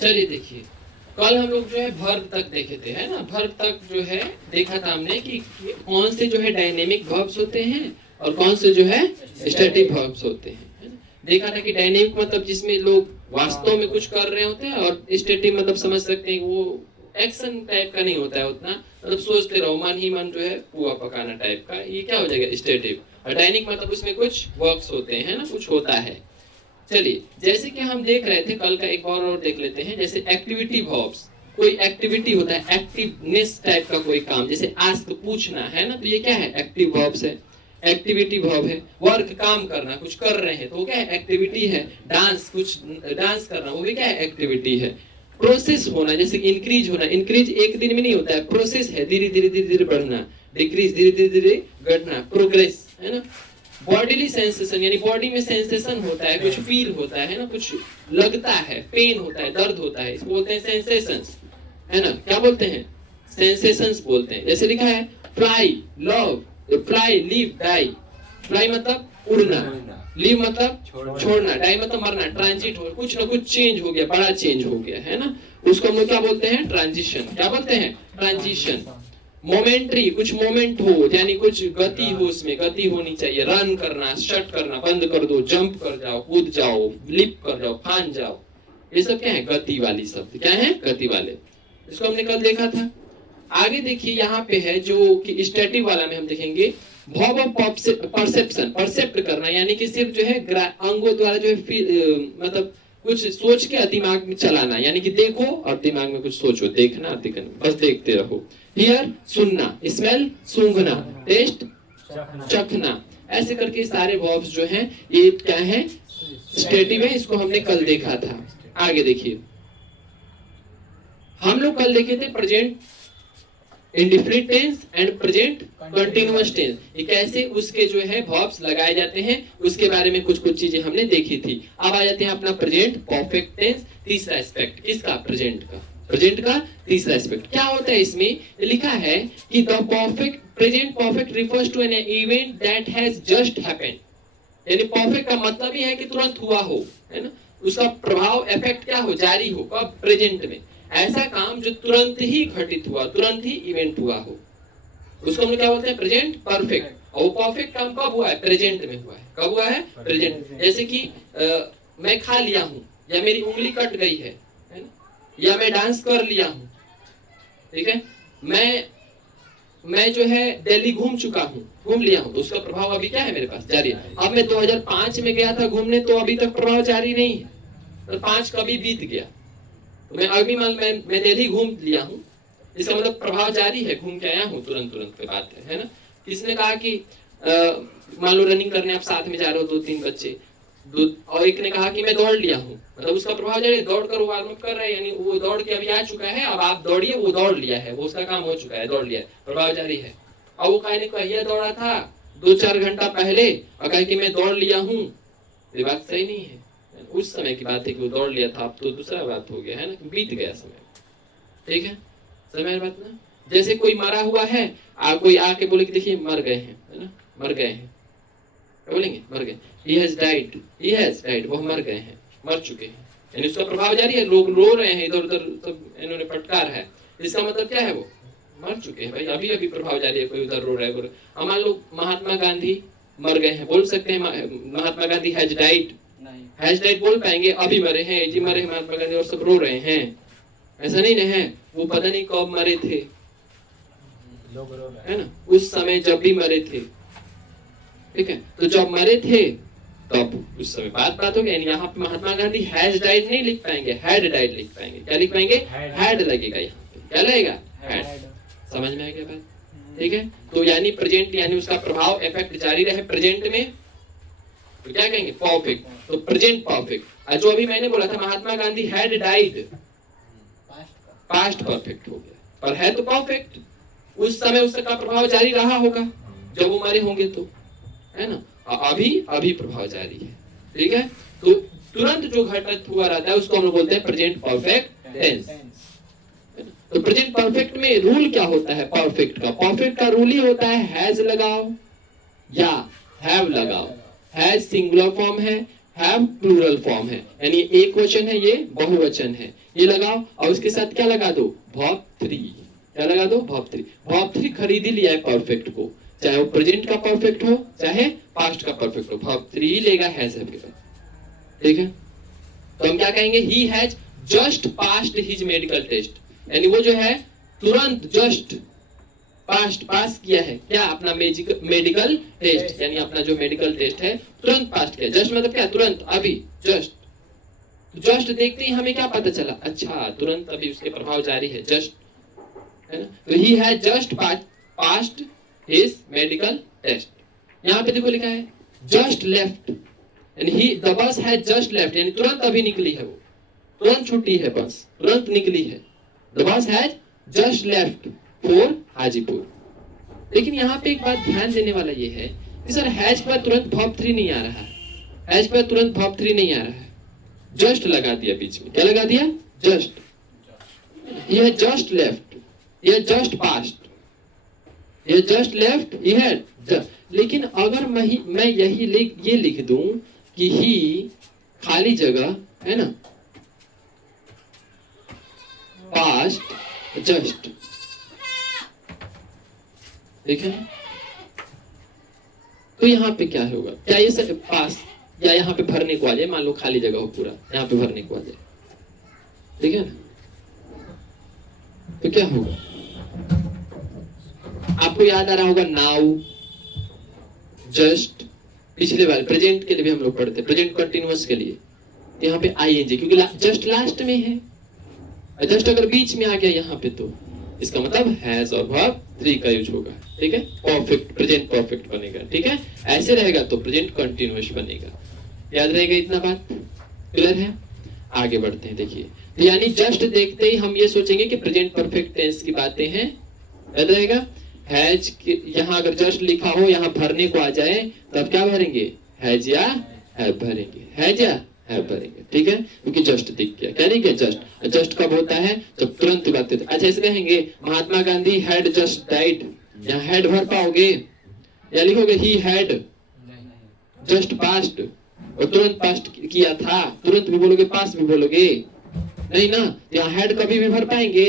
चलिए देखिए, कल हम लोग जो है वर्ब तक देखे थे, है ना। वर्ब तक जो है देखा था हमने कि कौन से जो है डायनेमिक वर्ब्स होते हैं और कौन से जो है स्टैटिक वर्ब्स होते हैं, है ना। देखा था कि डायनेमिक मतलब जिसमें लोग वास्तव में कुछ कर रहे होते हैं, और स्टैटिक मतलब समझ सकते हैं वो एक्शन टाइप का नहीं होता है उतना, मतलब सोचते रहो मन ही मन जो है पुआ पकाना टाइप का, ये क्या हो जाएगा स्टैटिक। और डायनेमिक मतलब उसमें कुछ वर्क्स होते हैं, है ना, कुछ होता है। चलिए, जैसे कि हम देख रहे थे कल का एक बार और देख लेते हैं। जैसे एक्टिविटी वर्ब्स, कोई एक्टिविटी होता है, एक्टिवनेस टाइप का कोई काम, जैसे आस्क पूछना, है ना, तो ये क्या है, एक्टिव वर्ब्स है, एक्टिविटी वर्ब है। वर्क काम करना, कुछ कर रहे हैं तो वो क्या है, एक्टिविटी है। डांस, कुछ डांस करना, वो भी क्या है, एक्टिविटी है। प्रोसेस होना, जैसे इंक्रीज होना, इंक्रीज एक दिन में नहीं होता है, प्रोसेस है, धीरे धीरे धीरे धीरे बढ़ना। डिक्रीज धीरे धीरे धीरे घटना, प्रोग्रेस, है ना। बॉडीली सेंसेशन, यानी बॉडी में सेंसेशन होता है, कुछ फील होता है ना, कुछ लगता है, पेन होता है, दर्द होता है, इसको बोलते हैं सेंसेशंस, है ना। क्या बोलते हैं, सेंसेशंस बोलते हैं। जैसे लिखा है fly, love, fly, leave, die. Fly मतलब उड़ना, लीव मतलब छोड़ना, डाई मतलब मरना, ट्रांजिट हो, कुछ ना कुछ चेंज हो गया, बड़ा चेंज हो गया, है ना, उसको हम लोग क्या बोलते हैं, ट्रांजिशन। क्या बोलते हैं, ट्रांजिशन। मोमेंट्री, कुछ मोमेंट हो, यानी कुछ गति हो, उसमें गति होनी चाहिए। रन करना, शट करना, बंद कर दो, जंप कर जाओ, कूद जाओ, लिप कर जाओ, फान जाओ, ये सब क्या है, गति वाली शब्द। क्या है, गति वाले। इसको हमने कल देखा था। आगे देखिए यहाँ पे है जो कि स्टैटिक वाला में हम देखेंगे, वर्ब ऑफ परसेप्शन, परसेप्ट करना, यानी कि सिर्फ जो है अंगों द्वारा जो है मतलब कुछ सोच के दिमाग में चलाना, यानी कि देखो और दिमाग में कुछ सोचो, देखना बस देखते रहो। हियर सुनना, स्मेल सूंघना, टेस्ट चखना, ऐसे करके सारे वर्ब्स जो हैं ये क्या है, स्टैटिक है। इसको हमने कल देखा था। आगे देखिए, हम लोग कल देखे थे present indefinite tense and present continuous tense, ये कैसे उसके जो है वर्ब्स लगाए जाते हैं, उसके बारे में कुछ कुछ चीजें हमने देखी थी। अब आ जाते हैं अपना प्रेजेंट परफेक्ट टेंस, तीसरा एस्पेक्ट किसका, प्रेजेंट का। प्रेजेंट का तीसरा एस्पेक्ट क्या होता है, इसमें लिखा है कि the perfect present perfect refers to an event that has just happened, यानी परफेक्ट का मतलब ही है कि तुरंत हुआ हो, है ना, उसका प्रभाव इफेक्ट क्या हो, जारी हो, कब, प्रेजेंट में। ऐसा काम जो तुरंत ही घटित हुआ, तुरंत ही इवेंट हुआ हो, उसको हम क्या बोलते हैं, प्रेजेंट परफेक्ट। और वो परफेक्ट काम कब हुआ है, प्रेजेंट में हुआ है। कब हुआ है, प्रेजेंट। जैसे कि मैं खा लिया हूं, या मेरी उंगली कट गई है ना, या मैं डांस कर लिया हूं, ठीक है, मैं जो है दिल्ली घूम चुका हूं, घूम लिया हूं, तो उसका प्रभाव अभी क्या है, मेरे पास जारी है। अब मैं 2005 में गया था घूमने, तो अभी तक प्रभाव जारी नहीं है, तो 5 कभी बीत गया, तो मैं अभी मैं दिल्ली घूम लिया हूँ, इसका मतलब प्रभाव जारी है, घूम के आया हूँ, तुरंत तुरंत पे बात है ना। किसने कहा कि मान लो रनिंग करने आप साथ में जा रहे हो, 2-3 बच्चे, और एक ने कहा कि मैं दौड़ लिया हूँ, मतलब उसका प्रभाव जारी है, दौड़ कर वो वार्म अप कर रहा है, यानी वो दौड़ के अभी आ चुका है, अब आप दौड़िए, वो दौड़ लिया है, वो उसका काम हो चुका है, दौड़ लिया है, प्रभाव जारी है। अब वो कहने को यह दौड़ा था 2-4 घंटा पहले, और कहे कि मैं दौड़ लिया हूँ, ये बात सही नहीं है। उस समय की बात है कि वो दौड़ लिया था, अब तो दूसरा बात हो गया है ना, बीत गया समय, ठीक है, समय बात ना। जैसे कोई मरा हुआ है, कोई आके बोले कि देखिए मर गए हैं, है ना, मर गए हैं, क्या बोलेंगे, मर गए, he has died, he has died, वो मर गए हैं, मर चुके हैं, यानी उसका प्रभाव जारी है, लोग रो रहे हैं इधर उधर, सब इन्होंने फटकार है, इसका मतलब क्या है, वो मर चुके हैं भाई, अभी अभी प्रभाव जारी है, कोई उधर रो रहा है। अब मान लो महात्मा गांधी मर गए हैं, बोल सकते हैं Mahatma Gandhi has died, has died बोल पाएंगे, अभी मरे हैं जी, मरे हैं महात्मा गांधी, और सब रो रहे हैं, ऐसा नहीं है, वो पता नहीं कब मरे थे, है ना, उस समय जब भी मरे थे, ठीक है, तो जब मरे थे तब उस समय बात हो गई। यहाँ पे महात्मा गांधी हैज डाइड नहीं लिख पाएंगे, हैड डाइड लिख पाएंगे। क्या लिख पाएंगे, हैड लगेगा, यहाँ पे क्या लगेगा, हैड। समझ में आ गया बात, ठीक है। तो यानी प्रेजेंट, यानी उसका प्रभाव इफेक्ट जारी रहे प्रेजेंट में, तो क्या कहेंगे, परफेक्ट। तो प्रेजेंट परफेक्ट। जो अभी मैंने बोला था Mahatma Gandhi had died, past perfect हो गया, पर है तो परफेक्ट, उस समय उसका प्रभाव जारी रहा होगा जब वो मरे होंगे, तो है ना, अभी प्रभाव जारी है, ठीक है। तो तुरंत जो घटित हुआ रहता है उसको हम लोग बोलते हैं प्रेजेंट परफेक्ट टेंस। तो प्रेजेंट परफेक्ट में रूल क्या होता है, परफेक्ट का रूल ही होता है हैज लगाओ या हैव लगाओ। हैज सिंगुलर फॉर्म है, हैव प्लूरल फॉर्म है, यानी एक वचन है, ये बहुवचन है, ये लगाओ और उसके साथ क्या लगा दो, वर्ब 3। क्या लगा दो, वर्ब 3। वर्ब 3 खरीद ही लिया है परफेक्ट को, चाहे वो प्रेजेंट का परफेक्ट हो चाहे पास्ट का परफेक्ट हो, वर्ब 3 ही लेगा हैज है। ठीक है, तो हम क्या कहेंगे, he has just passed his medical test, यानी वो जो है तुरंत जस्ट पास्ट पास किया है क्या, अपना मेडिकल टेस्ट, यानी अपना जो मेडिकल टेस्ट है तुरंत पास किया। जस्ट मतलब क्या, तुरंत, अभी, जस्ट। जस्ट देखते ही हमें क्या पता चला, अच्छा तुरंत अभी उसके प्रभाव जारी है, जस्ट, है ना। तो he has just passed his medical test. यहाँ पे देखो लिखा है जस्ट लेफ्ट, यानी he the bus has just left, यानी तुरंत अभी निकली है, वो तुरंत छुट्टी है, बस तुरंत निकली है। The bus has just left for Hajipur. लेकिन यहाँ पे एक बात ध्यान देने वाला ये है कि सर हैज के बाद तुरंत वर्ब 3 नहीं आ रहा है, हैज के बाद तुरंत वर्ब 3 नहीं आ रहा है, जस्ट लगा दिया बीच में। क्या लगा दिया, जस्ट। ये जस्ट लेफ्ट, ये जस्ट पास्ट, ये जस्ट लेफ्ट, ये है जस्ट। लेकिन अगर मैं यही ये लिख दूं कि ही खाली जगह है ना, पास्ट जस्ट, देखें तो यहाँ पे क्या होगा, क्या ये सब पास या यहाँ पे भरने को आ जाए, मान लो खाली जगह हो पूरा, यहाँ पे भरने को आ जाए, ठीक है ना, तो क्या होगा, आपको याद आ रहा होगा नाउ, जस्ट, पिछले वाले प्रेजेंट के लिए भी हम लोग पढ़ते, प्रेजेंट कंटिन्यूअस के लिए यहाँ पे आईएनजी, क्योंकि जस्ट लास्ट में है, जस्ट अगर बीच में आ गया यहाँ पे तो इसका मतलब हैज और वर्ब 3 का यूज होगा। ठीक है, परफेक्ट, प्रेजेंट परफेक्ट बनेगा। ठीक है, ऐसे रहेगा तो प्रेजेंट कंटिन्यूअस बनेगा। याद रहेगा इतना बात, क्लियर है। आगे बढ़ते हैं, देखिए, तो यानी जस्ट देखते ही हम ये सोचेंगे कि प्रेजेंट परफेक्ट टेंस की बातें हैं, याद रहेगा। हैज यहाँ अगर जस्ट लिखा हो, यहाँ भरने को आ जाए तो अब क्या भरेंगे, हैज या हैव भरेंगे, हैज या हैव भरेंगे। ठीक है, क्योंकि जस्ट दिख गया, क्या नहीं क्या, जस्ट। जस्ट कब होता है, जब तुरंत बात होती है। अच्छा, इसे कहेंगे महात्मा गांधी हैड जस्ट डाइड, यहाँ हैड भर पाओगे या लिखोगे ही हैड जस्ट पास्ट, और तुरंत पास्ट किया था, तुरंत भी बोलोगे पास्ट भी बोलोगे, नहीं ना। यहाँ हैड कभी भी भर पाएंगे,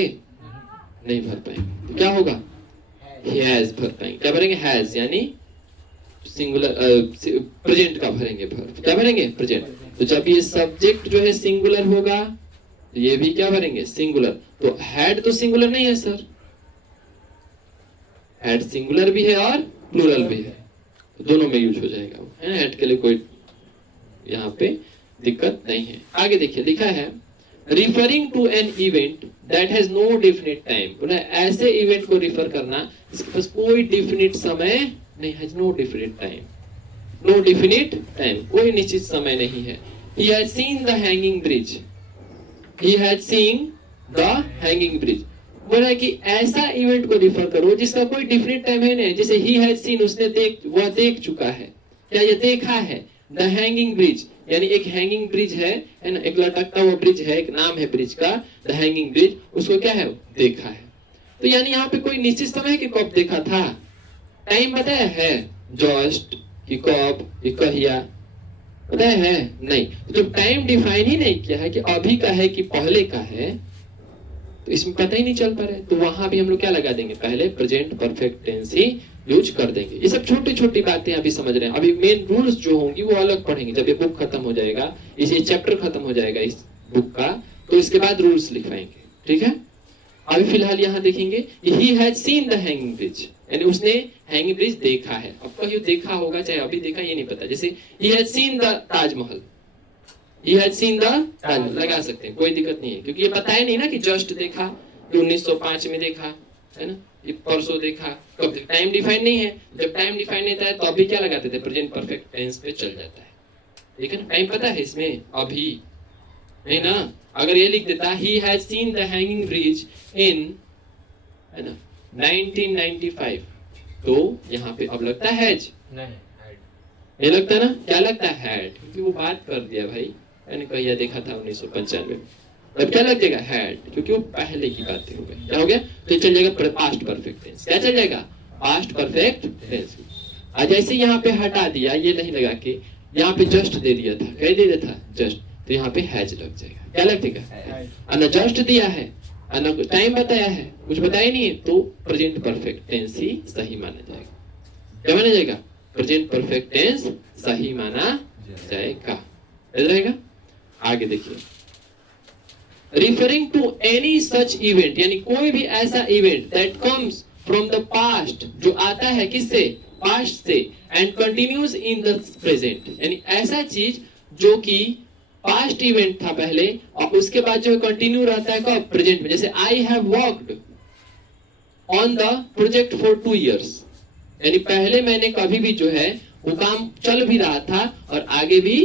नहीं भर पाएंगे, तो क्या होगा, he has भर पाएंगे। क्या भरेंगे, हैज, यानी सिंगुलर, प्रेजेंट का भरेंगे भर, क्या भरेंगे, प्रेजेंट। तो जब ये सब्जेक्ट जो है सिंगुलर होगा तो ये भी क्या भरेंगे, सिंगुलर। तो हैड तो सिंगुलर नहीं है सर, हैड सिंगुलर भी है और प्लूरल भी है, तो दोनों में यूज हो जाएगा वो, है ना। हैड के लिए कोई यहाँ पे दिक्कत नहीं है। आगे देखिए, लिखा है referring to an event that has no definite time. ऐसे इवेंट को रिफर करना जिसके पास कोई डेफिनेट समय नहीं, has no definite time, no definite time, कोई निश्चित समय नहीं है। He had seen the hanging bridge, he had seen the hanging bridge। बोला कि ऐसा इवेंट को रिफर करो जिसका कोई डेफिनेट टाइम है नहीं, जैसे he had seen, उसने वह देख चुका है, क्या ये देखा है, the hanging bridge, यानी एक हैंगिंग ब्रिज है ना, एक लटकता हुआ ब्रिज है, एक नाम है ब्रिज का, द हैंगिंग ब्रिज, उसको क्या है, देखा है। तो यानी यहाँ पे कोई निश्चित समय है कि कब देखा था, टाइम बताया है, जस्ट कि कब, कि कहिया, पता है नहीं। तो जब टाइम डिफाइन ही नहीं किया है कि अभी का है कि पहले का है, तो इसमें पता ही नहीं चल पा रहा है, तो वहां भी हम लोग क्या लगा देंगे, पहले प्रेजेंट परफेक्ट टेंस ही यूज कर देंगे। ये सब छोटी छोटी बातें अभी समझ रहे हैं, अभी मेन रूल्स जो होंगी वो अलग पढ़ेंगे जब ये बुक खत्म हो जाएगा, इसे चैप्टर खत्म हो जाएगा इस बुक का, तो इसके बाद रूल्स लिखवाएंगे। ठीक है, अभी फिलहाल यहाँ देखेंगे he has seen the hanging bridge, यानी उसने हैंगिंग ब्रिज देखा है। अब कहीं देखा होगा चाहे अभी देखा, ये नहीं पता। जैसे he has seen the Taj Mahal, he has seen the Taj Mahal लगा सकते हैं, कोई दिक्कत नहीं है, क्योंकि ये बताया नहीं ना कि जस्ट देखा, 1905 में देखा, है ना, ये परसों देखा, कब, टाइम डिफाइन नहीं है। जब टाइम डिफाइन नहीं था तो अभी क्या लगाते थे, प्रेजेंट परफेक्ट टेंस पे चल जाता है। लेकिन टाइम पता है इसमें, अभी नहीं ना। अगर ये लिख देता he has seen the hanging bridge इन, है ना, 1995, तो यहाँ पे अब लगता है हैज नहीं लगता ना, क्या लगता है, हैड, क्योंकि वो बात कर दिया भाई, मैंने कहिया देखा था 1995 में, अब क्या लग जाएगा, हैड, क्योंकि वो पहले की बातें हो गई। क्या हो गया, तो चल जाएगा पास्ट परफेक्ट टेंस। क्या चल जाएगा, पास्ट परफेक्ट टेंस। आज ऐसे यहाँ पे हटा दिया, ये नहीं लगा के यहाँ पे जस्ट दे दिया था, क्या दे दिया था, जस्ट, तो यहाँ पे हैज लग जाएगा, क्या लग जाएगा, अना जस्ट दिया है, अना टाइम बताया है, कुछ बताया नहीं है, तो प्रेजेंट परफेक्ट टेंस ही सही माना जाएगा। क्या माना जाएगा, प्रेजेंट परफेक्ट टेंस सही माना जाएगा। याद रहेगा। आगे देखिए, referring to any such event, यानी कोई भी ऐसा event that comes from the past, जो आता है किससे, पास्ट से, and continues in the present, यानी ऐसा चीज जो कि पास्ट इवेंट था पहले और उसके बाद जो कंटिन्यू रहता है कब, प्रेजेंट में। जैसे I have worked on the project for 2 years, यानी पहले मैंने कभी भी जो है वो काम चल भी रहा था और आगे भी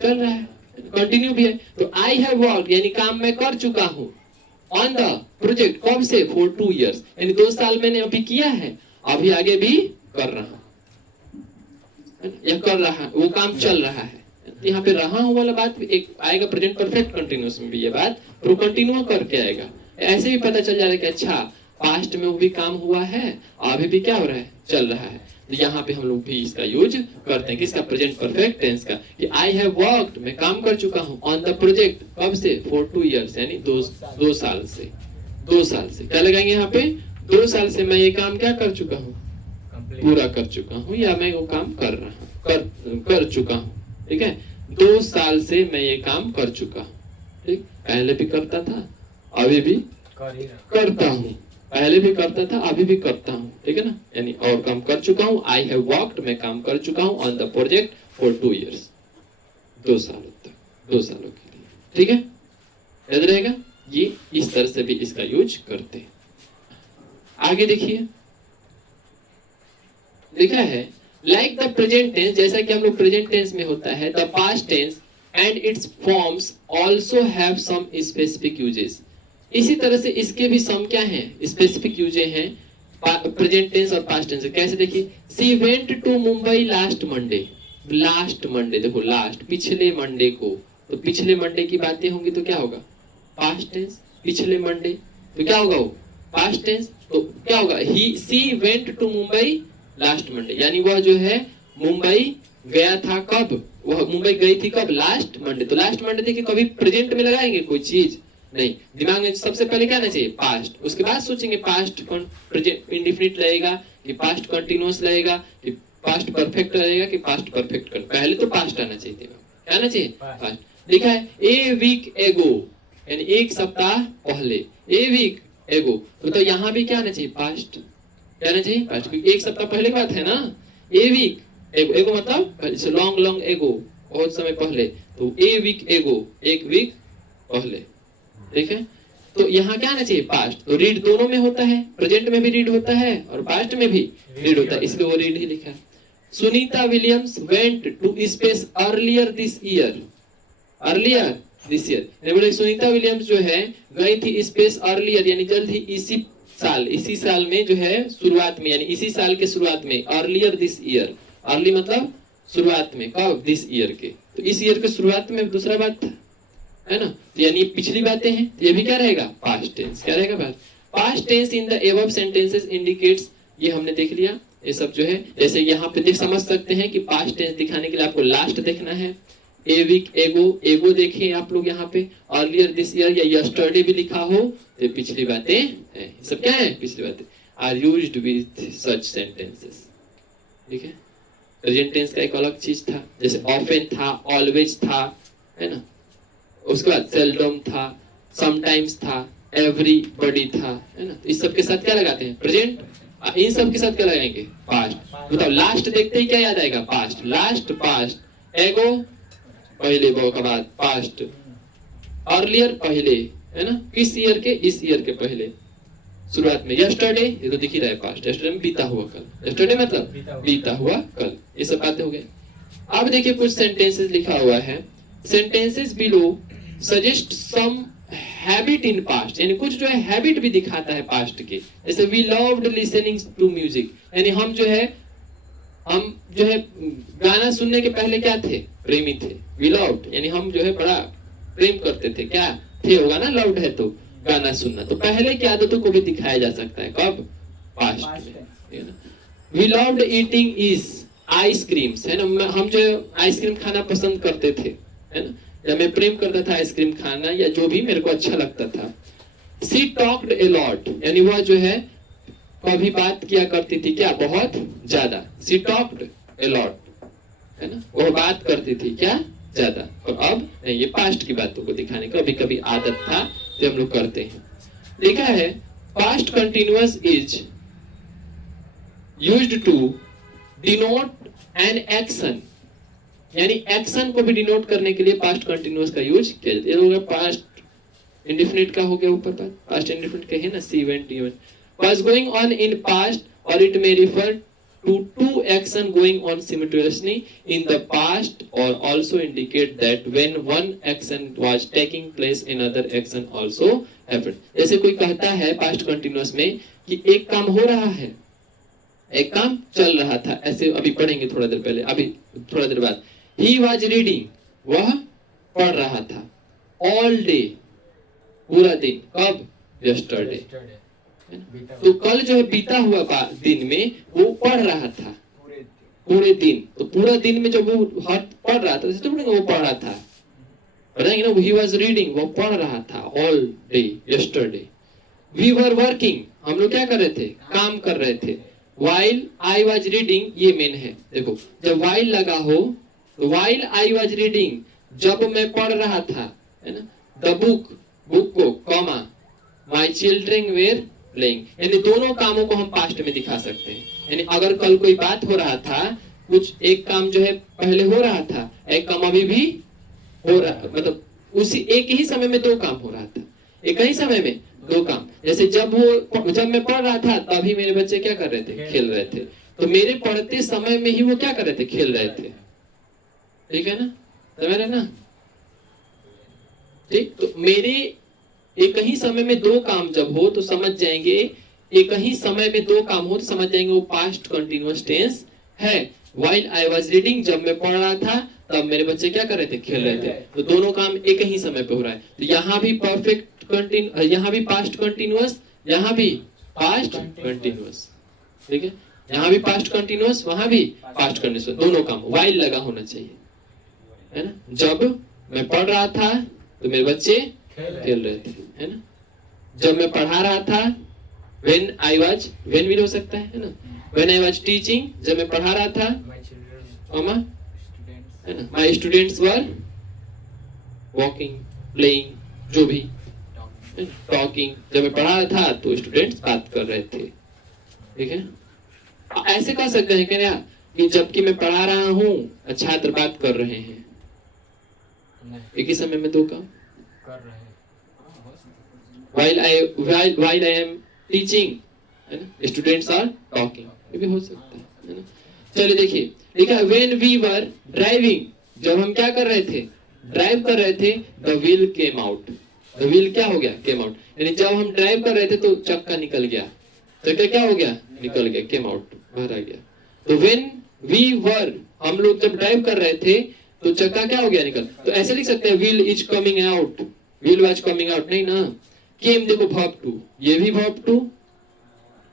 चल रहा है, कंटिन्यू भी है। तो आई हैव वर्कड यानी काम मैं कर चुका हूं, ऑन द प्रोजेक्ट कब से, फॉर 2 years, यानी 2 साल मैंने अभी किया है, अभी आगे भी कर रहा हूं, या कर रहा है, वो काम चल रहा है। यहाँ पे रहा हूं वाला बात एक आएगा प्रेजेंट परफेक्ट कंटिन्यूअस में भी ये बात, तो कंटिन्यू करके आएगा। ऐसे भी पता चल जा रहा है कि अच्छा पास्ट में वो भी काम हुआ है, अभी भी क्या हो रहा है, चल रहा है। तो यहाँ पे हम लोग भी इसका यूज करते हैं, किसका, प्रेजेंट परफेक्ट टेंस का, कि आई हैव वर्कड, मैं काम कर चुका हूँ, ऑन द प्रोजेक्ट कब से, फॉर 2 years, यानी 2 साल से, 2 साल से क्या लगाएंगे यहाँ पे, 2 साल से मैं ये काम क्या कर चुका हूँ, पूरा कर चुका हूँ, या मैं वो काम कर रहा हूँ, कर चुका हूँ। ठीक है, 2 साल से मैं ये काम कर चुका हूँ। ठीक, पहले भी करता था, अभी भी करता हूँ, पहले भी करता था, अभी भी करता हूँ। ठीक है ना, यानी और काम कर चुका हूँ। आई हैव वर्कड, मैं काम कर चुका हूँ, on the project for 2 years, 2 सालों तक, 2 सालों के लिए। ठीक है, याद रहेगा। ये इस तरह से भी इसका यूज करते हैं। आगे देखिए, लिखा है लाइक द प्रेजेंट टेंस, जैसा कि हम लोग प्रेजेंट टेंस में होता है, the past tense and its forms also have some specific uses. इसी तरह से इसके भी सम क्या हैं, स्पेसिफिक यूजेस हैं, प्रेजेंट टेंस और पास्ट टेंस। कैसे देखिए, she went to Mumbai last Monday, last Monday, देखो लास्ट, पिछले मंडे को, तो पिछले मंडे की बातें होंगी तो क्या होगा, पास्ट टेंस। पिछले मंडे तो क्या होगा, वो पास्ट टेंस, तो क्या होगा, he she went to Mumbai last Monday, यानी वह जो है मुंबई गया था कब, वह मुंबई गई थी कब, लास्ट मंडे। तो लास्ट मंडे देखिए, कभी प्रेजेंट में लगाएंगे कोई चीज नहीं, दिमाग में सबसे पहले क्या आना चाहिए, पास्ट, उसके बाद सोचेंगे पास्ट प्रेजेंट इंडेफिनिट लगेगा कि पास्ट कंटिन्यूअस लगेगा कि पास्ट परफेक्ट लगेगा कि पास्ट परफेक्ट, पहले तो पास्ट आना चाहिए, क्या आना चाहिए, पास्ट। लिखा है ए वीक एगो, यानी एक सप्ताह पहले, ए वीक एगो, तो यहाँ भी क्या आना चाहिए, पास्ट, क्या आना चाहिए, पास्ट, क्योंकि एक सप्ताह पहले की बात है ना। ए वीक एगो, एगो मतलब लॉन्ग लॉन्ग एगो, बहुत समय पहले, तो ए वीक एगो, एक वीक पहले। ठीक है, तो यहाँ क्या आना चाहिए, पास्ट। तो रीड दोनों में होता है, प्रेजेंट में भी रीड होता है और पास्ट में भी रीड होता है, इसलिए वो रीड ही लिखा है। Sunita Williams went to space earlier this year, earlier this year, बोले सुनीता विलियम्स जो है गई थी स्पेस अर्लियर, यानी जल्द ही, इसी साल में जो है शुरुआत में, यानी इसी साल के शुरुआत में, अर्लियर दिस ईयर, अर्ली मतलब शुरुआत में, कब, दिस ईयर के, तो इस ईयर के शुरुआत में दूसरा बात था, है ना, तो यानी पिछली बातें हैं, ये भी क्या रहेगा, पास्ट टेंस, क्या रहेगा, past tense in the above sentences indicates, ये हमने देख लिया। ये सब जो है, जैसे यहाँ पे देख समझ सकते हैं कि पास्ट टेंस दिखाने के लिए आपको लास्ट देखना है, ए वीक एगो, एगो देखें आप लोग यहाँ पे, अर्लियर दिस ईयर या यस्टरडे भी लिखा हो तो पिछली बातें हैं, सब क्या है, पिछली बातें, are used with such sentences. ठीक है, प्रेजेंट टेंस का एक अलग चीज था, जैसे ऑफन था, ऑलवेज था, है ना, उसके बाद सेल्डम था, समटाइम्स था, एवरीबॉडी था, है ना, इस सब के साथ क्या लगाते हैं, प्रेजेंट, इन सब के साथ क्या लगाएंगे, पास्ट। बताओ, लास्ट देखते ही क्या याद आएगा, पास्ट, लास्ट पास्ट, एगो पहले, बो का बाद पास्ट, अर्लियर पहले, है ना, किस ईयर के, इस ईयर के पहले, शुरुआत में, यस्टरडे, ये तो दिख ही रहा है पास्ट, यस्टरडे में बीता हुआ कल, यस्टरडे मतलब बीता हुआ कल, ये सब बातें हो गए। अब देखिए कुछ सेंटेंसेस लिखा हुआ है, sentences below suggest some habit in past, यानी कुछ जो है हैबिट भी दिखाता है पास्ट के, जैसे we loved listening to music, यानी हम जो है गाना सुनने के पहले क्या थे, प्रेमी थे, वी लव्ड, यानी हम जो है बड़ा प्रेम करते थे, क्या थे होगा ना, लव्ड है तो गाना सुनना, तो पहले की आदतों को भी दिखाया जा सकता है, कब, पास्ट में। We loved eating is, ice creams, है ना, हम जो आइसक्रीम खाना पसंद करते थे, है ना, या मैं प्रेम करता था आइसक्रीम खाना, या जो भी मेरे को अच्छा लगता था। सी टॉक्ड ए लॉट, यानी वह जो है कभी बात किया करती थी क्या, बहुत ज्यादा। सी टॉक्ड ए लॉट, है ना, वह बात करती थी क्या, ज्यादा। और अब नहीं, ये पास्ट की बातों को दिखाने का कभी कभी आदत था जो हम लोग करते हैं। देखा है, past continuous is used to denote an action, यानी एक्शन को भी डिनोट करने के लिए पास्ट कंटिन्यूअस का यूज किया जाता है। ये हो गया पास्ट इंडेफिनिट का, हो गया ऊपर पर पास्ट इंडेफिनिट का है ना, she event event was going on in past, or it may refer to two action going on simultaneously in the past, or also indicate that when one action was taking place another action also happened। जैसे कोई कहता है past continuous में कि एक काम हो रहा है, एक काम चल रहा था, ऐसे अभी पढ़ेंगे थोड़ा देर पहले, अभी थोड़ा देर बाद। he was reading, वह पढ़ रहा था, all day, पूरा दिन, कब, yesterday, तो कल जो है बीता हुआ दिन में वो पढ़ रहा था पूरे दिन। तो पूरा दिन में जब वो पढ़ रहा था, तो वो पढ़ रहा था, बताएंगे ना, he was reading, वो पढ़ रहा था, all day, yesterday। we were working, हम लोग क्या कर रहे थे, काम कर रहे थे। while I was reading, ये मेन है, देखो जब while लगा हो तो while I was reading, जब मैं पढ़ रहा था, है ना, the book, बुक को, comma, my children were playing, यानी दोनों कामों को हम पास्ट में दिखा सकते हैं। यानी अगर कल कोई बात हो रहा था, कुछ एक काम जो है पहले हो रहा था, एक काम अभी भी हो रहा, मतलब उसी एक ही समय में दो काम हो रहा था, एक ही समय में दो काम। जैसे जब मैं पढ़ रहा था तभी मेरे बच्चे क्या कर रहे थे, खेल रहे थे। तो मेरे पढ़ते समय में ही वो क्या कर रहे थे, खेल रहे थे। ठीक है ना, समझ रहे ना, ठीक। तो मेरे एक ही समय में दो काम जब हो तो समझ जाएंगे, एक ही समय में दो काम हो तो समझ जाएंगे वो पास्ट कंटिन्यूअस टेंस है। while I was reading, जब मैं पढ़ रहा था तब मेरे बच्चे क्या कर रहे थे, खेल रहे थे। तो दोनों काम एक ही समय पे हो रहा है। तो यहाँ भी परफेक्ट कंटिन्यू, यहाँ भी पास्ट कंटिन्यूअस, यहाँ भी पास्ट कंटिन्यूअस, ठीक है, यहाँ भी पास्ट कंटिन्यूअस, वहां भी पास्ट कंटिन्यूअस, दोनों काम while लगा होना चाहिए, है ना। जब मैं पढ़ रहा था तो मेरे बच्चे खेल रहे थे, है ना। जब मैं पढ़ा रहा था, when I was, when भी हो सकता है ना, when I was teaching, जब मैं पढ़ा रहा था, है ना, my students were walking, playing, जो भी, talking, जब मैं पढ़ा रहा था तो स्टूडेंट्स बात कर रहे थे। ठीक है, ऐसे कह सकते हैं क्या कि जबकि मैं पढ़ा रहा हूँ छात्र बात कर रहे हैं, एक ही समय में दो काम कर रहे हैं। while I am teaching, है ना, students are talking, ये भी हो सकता है ना। चलिए देखिए, देखा when we were driving, जब हम क्या कर रहे थे, ड्राइव कर रहे थे, the wheel came out, the wheel क्या हो गया, came out, यानी जब हम ड्राइव कर रहे थे तो चक्का निकल गया, चक्का क्या हो गया, निकल गया, came out, बाहर आ गया। तो when we were, हम लोग जब ड्राइव कर रहे थे तो चक्का क्या हो गया, निकल। तो ऐसे लिख सकते हैं wheel is coming out, wheel was coming out, नहीं ना। केम देखो verb टू, ये भी verb टू,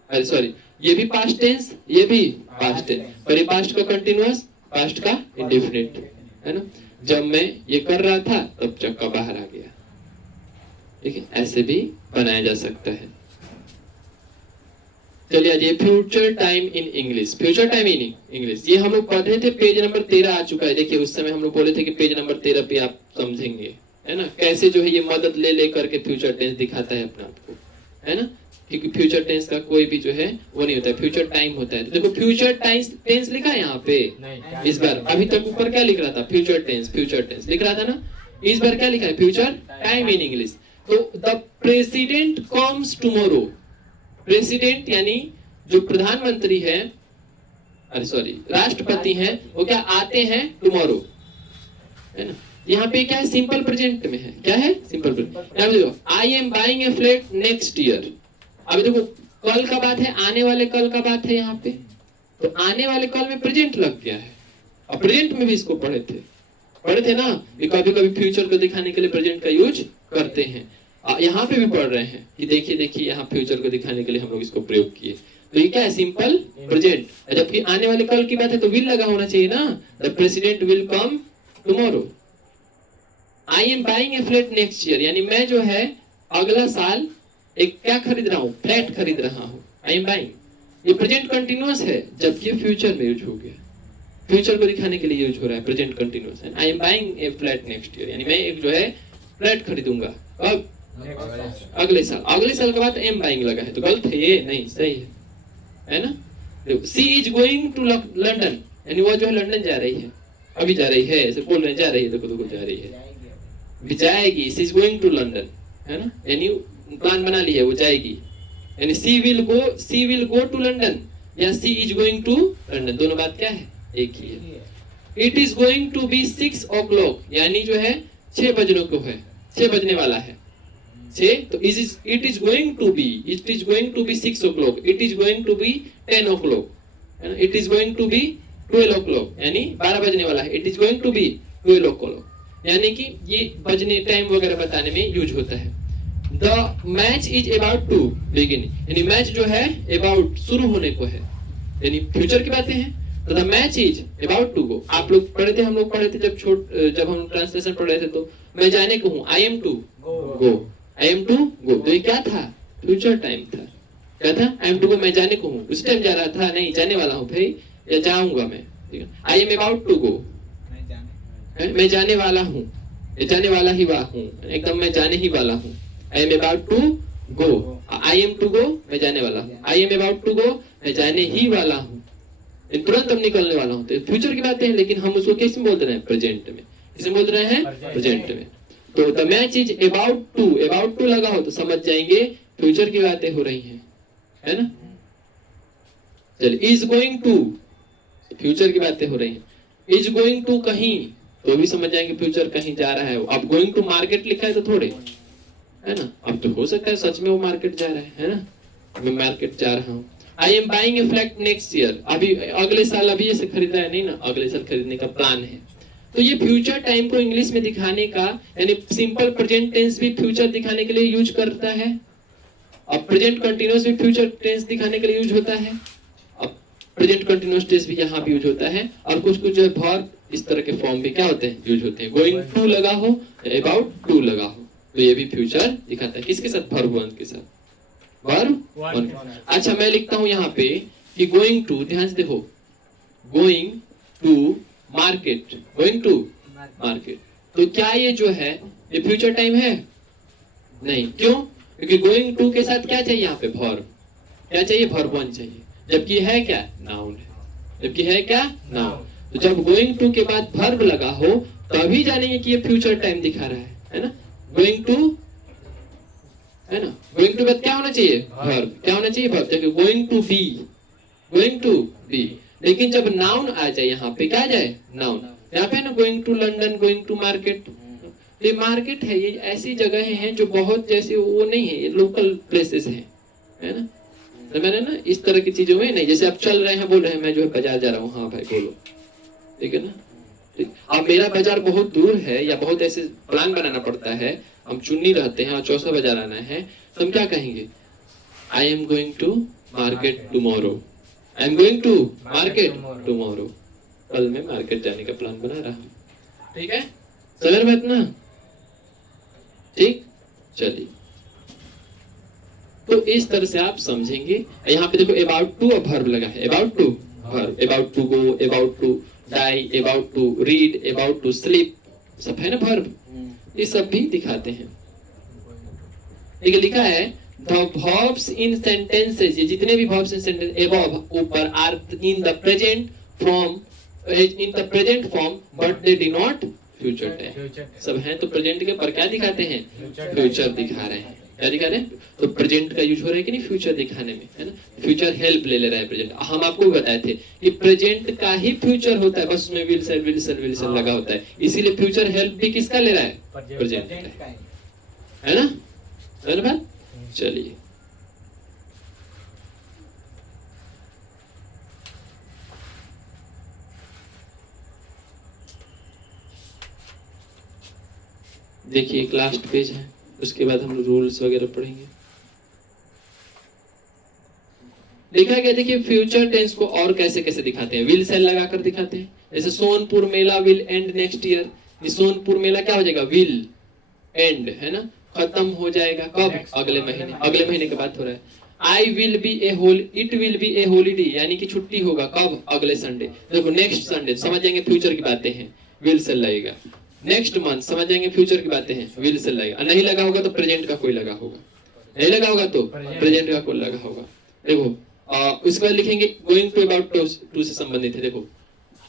अरे सॉरी, ये भी पास्ट टेंस, ये भी पास्ट टेंस, पर ये पास्ट का कंटिन्यूअस, पास्ट का इंडेफिनिट, है ना। जब मैं ये कर रहा था तब चक्का बाहर आ गया। ठीक है, ऐसे भी बनाया जा सकता है। चलिए आज ये future time in English, future time in English, ये हम लोग पढ़े थे, पेज नंबर 13 आ चुका है। देखिए उस समय हम लोग बोले थे कि पेज नंबर 13 पे आप समझेंगे, है ना, कैसे जो है ये मदद ले ले करके फ्यूचर टेंस दिखाता है अपने आप को, है ना। क्योंकि फ्यूचर टेंस का कोई भी जो है वो नहीं होता है, फ्यूचर टाइम होता है। तो देखो फ्यूचर टेंस लिखा है यहाँ पे इस बार, अभी तक ऊपर क्या लिख रहा था, फ्यूचर टेंस लिख रहा था ना, इस बार क्या लिखा है, फ्यूचर टाइम इन इंग्लिश। तो the president comes tomorrow, president यानी जो प्रधानमंत्री है, अरे सॉरी राष्ट्रपति हैं, वो क्या आते हैं टुमारो, है ना। यहाँ पे क्या है, सिंपल प्रेजेंट में है, क्या है, सिंपल प्रेजेंट। यहाँ देखो I am buying A flat next year, अभी देखो कल का बात है, आने वाले कल का बात है यहाँ पे, तो आने वाले कल में प्रेजेंट लग गया है। अब प्रेजेंट में भी इसको पढ़े थे ना, कभी कभी फ्यूचर को दिखाने के लिए प्रेजेंट का यूज करते हैं। यहाँ पे भी पढ़ रहे हैं कि देखिए यहाँ फ्यूचर को दिखाने के लिए हम लोग इसको प्रयोग किए। तो ये क्या है, सिंपल प्रेजेंट। जबकि आने वाले कल की बात है तो विल लगा होना चाहिए ना, the president will come tomorrow. I am buying A flat next year, यानी मैं जो है अगला साल एक क्या खरीद रहा हूँ, फ्लैट खरीद रहा हूँ। आई एम बाइंग, ये प्रेजेंट कंटिन्यूअस है, जबकि फ्यूचर में यूज हो गया, फ्यूचर को दिखाने के लिए यूज हो रहा है प्रेजेंट कंटिन्यूअस है। I am buying A flat next year, यानी मैं एक जो है फ्लैट खरीदूंगा कब, अगले साल। अगले साल के बाद एम बाइंग लगा है तो गलत है ये, नहीं सही है ना। देखो सी इज गोइंग टू लंदन, यानी वो जो है लंदन जा रही है, अभी जा रही है, ऐसे बोल रहे हैं जा रही है, देखो देखो जा रही है, भी जाएगी, सी इज गोइंग टू लंदन, है ना, यानी प्लान बना ली है वो जाएगी। यानी she will go to London या she is going to London, दोनों बात क्या है, एक ही है। It is going to be 6 o'clock, यानी जो है 6 बजने को है, 6 बजने वाला है 6, तो it is going to be 6 o'clock, it is going to be 10 o'clock, है ना, it is going to be 12 o'clock, यानी 12 बजने वाला है, it is going to be 12 o'clock, यानी कि ये बजने टाइम वगैरह बताने में यूज होता है। The match is about to begin, यानी मैच जो है अबाउट शुरू होने को है, यानी फ्यूचर की बातें हैं। तो the match is about to go, आप लोग पढ़े थे, हम लोग पढ़े थे जब हम ट्रांसलेशन पढ़ रहे थे, तो मैं जाने को हूँ, I am to go, I am to go, तो ये क्या था, फ्यूचर टाइम था। क्या था, आई एम टू गो, मैं जाने को हूँ, उस टाइम जा रहा था, नहीं जाने वाला हूँ भाई, या जाऊंगा मैं, ठीक है। I am about to go, मैं जाने वाला हूँ, जाने वाला ही हूँ, एकदम मैं जाने ही वाला हूँ। I am about to go, I am to go, मैं जाने वाला हूँ, I am about to go, मैं जाने ही वाला हूँ, तुरंत हम निकलने वाला हूँ। तो फ्यूचर की बातें हैं, लेकिन हम उसको किस में बोल रहे हैं, प्रेजेंट में, किस में बोल रहे हैं, प्रेजेंट में। तो the match is about to लगा हो तो समझ जाएंगे फ्यूचर की बातें हो रही हैं, है ना। चलिए, इज गोइंग टू, फ्यूचर की बातें हो रही हैं, इज गोइंग टू कहीं, तो भी समझ जाएंगे फ्यूचर कहीं जा रहा है। अब गोइंग टू मार्केट लिखा है तो थोड़े, है ना, अब तो हो सकता है सच में वो मार्केट जा रहा है ना, मैं मार्केट जा रहा हूँ। I am buying A flat next year, अभी अगले साल, अभी ऐसे खरीद रहा है नहीं ना, अगले साल खरीदने का प्लान है। तो ये फ्यूचर टाइम को इंग्लिश में दिखाने का, यानी सिंपल प्रेजेंट टेंस भी फ्यूचर दिखाने के लिए यूज करता है, अब प्रेजेंट कंटिन्यूअस भी फ्यूचर टेंस दिखाने के लिए यूज होता है, अब प्रेजेंट कंटिन्यूअस टेंस भी यहाँ भी यूज होता है, और कुछ कुछ जो है वर्ब इस तरह के फॉर्म भी क्या होते हैं, यूज होते हैं। गोइंग टू लगा हो, अबाउट टू लगा हो, तो ये भी फ्यूचर दिखाता है, किसके साथ, वर्ब वन के साथ, वर्ब। अच्छा, मैं लिखता हूं यहाँ पे कि गोइंग टू, ध्यान से देखो, going to market, going to market, तो क्या ये जो है ये फ्यूचर टाइम है, नहीं, क्यों, क्योंकि गोइंग टू के साथ क्या चाहिए यहाँ पे, वर्ब, क्या चाहिए, वर्ब वन चाहिए, जबकि है क्या, नाउन है, जबकि है क्या, नाउन। तो जब गोइंग टू के बाद वर्ब लगा हो तभी जानेंगे कि ये फ्यूचर टाइम दिखा रहा है ना। गोइंग टू, है ना, गोइंग टू बाद क्या होना चाहिए, वर्ब, क्या होना चाहिए, वर्ब, जबकि गोइंग टू बी, लेकिन जब नाउन आ जाए यहाँ पे, क्या आ जाए, नाउन, यहाँ पे ना going to London, going to market, ये मार्केट है, ये ऐसी जगह हैं जो बहुत जैसे वो नहीं है, ये लोकल प्लेसेस हैं, है ना, तो मैंने ना इस तरह की चीजों में नहीं, जैसे आप चल रहे हैं, बोल रहे हैं मैं जो है बाजार जा रहा हूँ, हाँ भाई बोलो, ठीक है ना, ठीक। अब मेरा बाजार बहुत दूर है या बहुत ऐसे प्लान बनाना पड़ता है, हम चुन्नी रहते हैं और चौसा बाजार आना है, तो हम क्या कहेंगे, I am going to market tomorrow, I am going to market tomorrow, कल मैं मार्केट जाने का प्लान बना रहा हूँ, ठीक है, समझ बात ना, ठीक। चलिए, तो इस तरह से आप समझेंगे। यहाँ पे देखो अबाउट टू, अब वर्ब लगा है, about to verb, about to go, about to die, about to read, about to sleep, सब है ना वर्ब, ये सब भी दिखाते हैं। एक लिखा है the verbs in sentences, ये जितने भी verbs in sentence above ऊपर are in the present form but they denote future tense, सब हैं तो प्रेजेंट के पर क्या दिखाते हैं, फ्यूचर दिखा रहे हैं, क्या दिखा रहे हैं, तो प्रेजेंट का यूज हो रहा है कि नहीं फ्यूचर दिखाने में, है ना, फ्यूचर हेल्प ले रहा है प्रेजेंट। हम आपको बताए थे कि प्रेजेंट का ही फ्यूचर होता है, बस उसमें विल लगा होता है, इसीलिए फ्यूचर हेल्प भी किसका ले रहा है, प्रेजेंट का, है ना, है ना। चलिए, देखिए एक लास्ट पेज है, उसके बाद हम रूल्स वगैरह पढ़ेंगे। देखा गया। देखिए फ्यूचर टेंस को और कैसे कैसे दिखाते हैं, विल सेल लगाकर दिखाते हैं। जैसे सोनपुर मेला विल एंड नेक्स्ट ईयर, ये सोनपुर मेला क्या हो जाएगा, विल एंड, है ना, खत्म हो जाएगा कब, अगले महीने, अगले महीने के बाद हो रहा है। I will be a whole, it will be a holiday, यानी कि छुट्टी होगा कब, अगले संडे। देखो नेक्स्ट संडे, समझ जाएंगे फ्यूचर की बातें हैं, विल सेल लगेगा। नेक्स्ट मंथ, समझ जाएंगे फ्यूचर की बातें हैं, विल सेल लगेगा। नहीं लगा होगा तो प्रेजेंट का कोई लगा होगा, नहीं लगा होगा तो प्रेजेंट का कोई लगा होगा। देखो उसके बाद लिखेंगे गोइंग टू, अबाउट टू से संबंधित है। देखो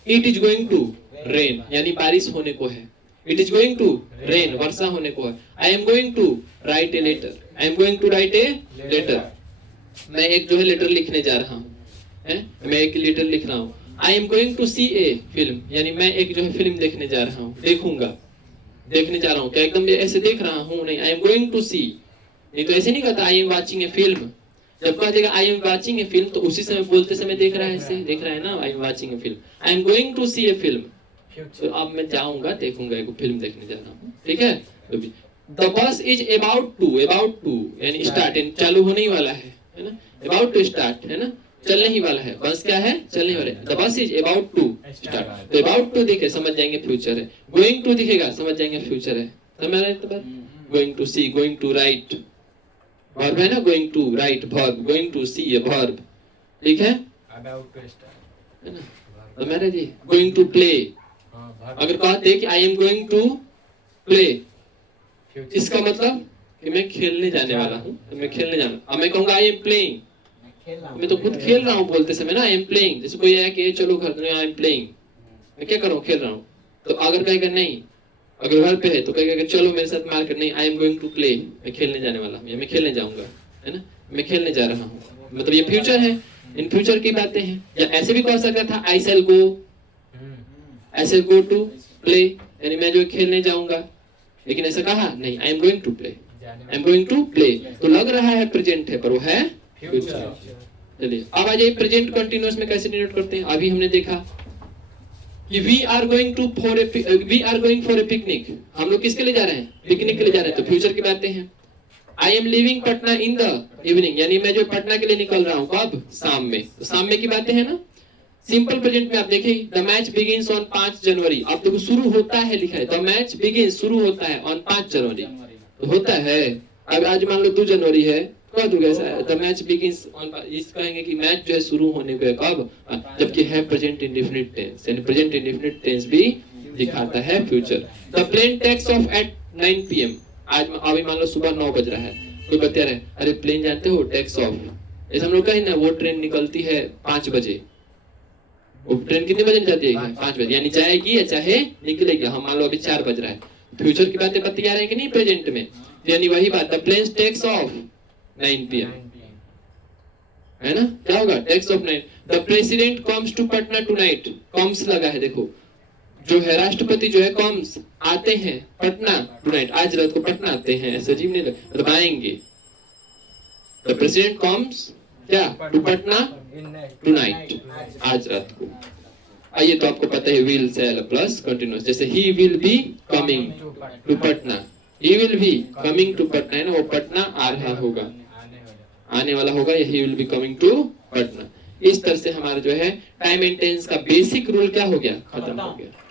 it is going to rain, यानी बारिश होने को है। It is going to rain, वर्षा होने को है। I am going to write a letter, I am going to write a letter, मैं एक जो है लेटर लिखने जा रहा हूँ, मैं एक लेटर लिख रहा हूँ। I am going to see a film, यानी मैं एक जो है फिल्म देखने जा रहा हूँ, देखूंगा, देखने जा रहा हूँ। क्या एकदम ऐसे देख रहा हूँ, नहीं, आई एम गोइंग टू सी। नहीं तो ऐसे नहीं कहता आई एम वाचिंग ए फिल्म। जब कह देगा आई एम वाचिंग ए फिल्म तो उसी समय बोलते समय देख रहा है, ऐसे देख रहा है ना, I am watching a film. I am going to see a film, तो अब मैं जाऊंगा, देखूंगा, एक फिल्म देखने जा रहा हूँ, ठीक है। The bus is about to यानी स्टार्ट, चालू होने ही वाला है ना, अबाउट टू स्टार्ट, है ना, चलने ही वाला है। बस क्या है, चलने वाला है। The bus is about to start, तो अबाउट टू दिखे समझ जाएंगे फ्यूचर है, गोइंग टू दिखेगा समझ जाएंगे फ्यूचर है। समझ रहे हैं बात, going to see, going to write, verb है ना, going to write verb, going to see a verb, ठीक है, अबाउट टू स्टार्ट, है ना। तो मेरे जी गोइंग टू प्ले, अगर कहते कि I am going to play, इसका मतलब कि मैं खेलने जाने वाला हूँ, तो मैं खेलने जाना। अब मैं कहूँगा आई एम प्लेइंग, मैं तो खुद खेल रहा हूँ बोलते समय ना, आई एम प्लेइंग। जैसे कोई आया कि चलो घर में, आई एम प्लेइंग, मैं क्या कर रहा हूँ, खेल रहा हूँ। तो अगर कहेगा नहीं, अगर घर पे है तो कहेगा चलो मेरे साथ मार्केट, नहीं, I am going to play, मैं खेलने जाने वाला हूँ, या मैं खेलने जाऊंगा, है ना, मैं खेलने जा रहा हूँ, मतलब ये फ्यूचर है, इन फ्यूचर की बातें हैं। या ऐसे भी कह सकता था आई शैल गो, आई शैल गो टू प्ले, यानी मैं जो खेलने जाऊंगा, लेकिन ऐसा कहा नहीं, I am going to play, I am going to play, तो लग रहा है प्रेजेंट है पर वो है फ्यूचर। चलिए अब आ जाइए प्रेजेंट कंटिन्यूअस में कैसे डिनोट करते हैं। अभी हमने देखा कि we are going for a picnic, हम लोग किसके लिए जा रहे हैं, पिकनिक के लिए जा रहे हैं, तो फ्यूचर की बातें हैं। I am living Patna in the evening, यानी मैं जो पटना के लिए निकल रहा हूँ कब, शाम में, तो शाम में की बातें हैं ना। सिंपल प्रेजेंट में आप देखें, द मैच बिगिंस ऑन 5 जनवरी, आप देखो शुरू होता है लिखा है, द मैच बिगिंस शुरू होता है ऑन 5 जनवरी, तो होता है। अब आज मान लो 2 जनवरी है, कह दूंगा ऐसा, द मैच बिगिंस ऑन, इस कहेंगे कि मैच जो है शुरू होने को है कब, जबकि है प्रेजेंट इंडेफिनिट टेंस, यानी प्रेजेंट इंडेफिनिट टेंस भी दिखाता है future. The plane takes off at 9 PM, आज अभी मान लो सुबह 9 बज रहा है, कोई बता रहा है अरे प्लेन जानते हो टेक्स ऑफ, ऐसे हम लोग कहें ना, वो ट्रेन निकलती है 5 बजे, वो ट्रेन कितने बजे जाती है, 5 बजे, यानी जाएगी या चाहे निकलेगी। हम मान लो अभी 4 बज रहा है, फ्यूचर की बातें बता रहे हैं कि नहीं प्रेजेंट में, यानी वही बात, the plane takes off 9 PM, है ना, क्या होगा, takes off 9। The president comes to Patna tonight, comes लगा है, देखो जो है राष्ट्रपति जो है कम्स आते हैं पटना टुनाइट, आज रात को पटना आते हैं, ऐसा अजीब नहीं लगा, मतलब आएंगे। द प्रेसिडेंट कम्स क्या टू पटना टुनाइट, आज रात को। आइए तो आपको पता है विल सेल प्लस कंटिन्यूअस, जैसे he will be coming to Patna, he will be coming to Patna, है ना, वो पटना आ रहा होगा, आने वाला होगा, या he will be coming to Patna. इस तरह से हमारा जो है टाइम एंड टेंस का बेसिक रूल क्या हो गया, खत्म हो गया।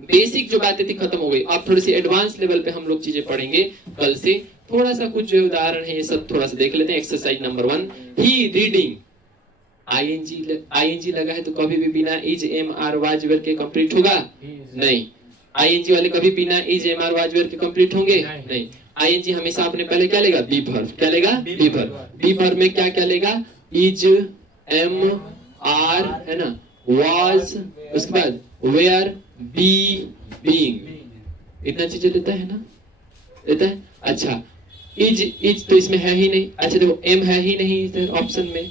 बेसिक जो बातें थी खत्म हो गई। अब थोड़ी सी एडवांस लेवल पे हम लोग चीजें पढ़ेंगे कल से। थोड़ा सा कुछ जो उदाहरण है ये सब थोड़ा सा देख लेते हैं। Exercise number 1, he reading, ING लगा है तो कभी भी बिना is am are was verb के कंप्लीट होगा नहीं। आईएनजी वाले कभी बिना is am are was verb के कंप्लीट होंगे नहीं। आईएनजी हमेशा अपने पहले क्या लेगा, बी वर्ब, क्या लेगा, बी वर्ब। बी वर्ब में क्या क्या लेगा, इज, एम, आर, है ना, वाज, उसके बाद वेयर, बी, बीइंग, इतना चीजें लेता है ना, लेता है। अच्छा इज तो इसमें है ही नहीं। अच्छा देखो एम है ही नहीं इधर ऑप्शन में,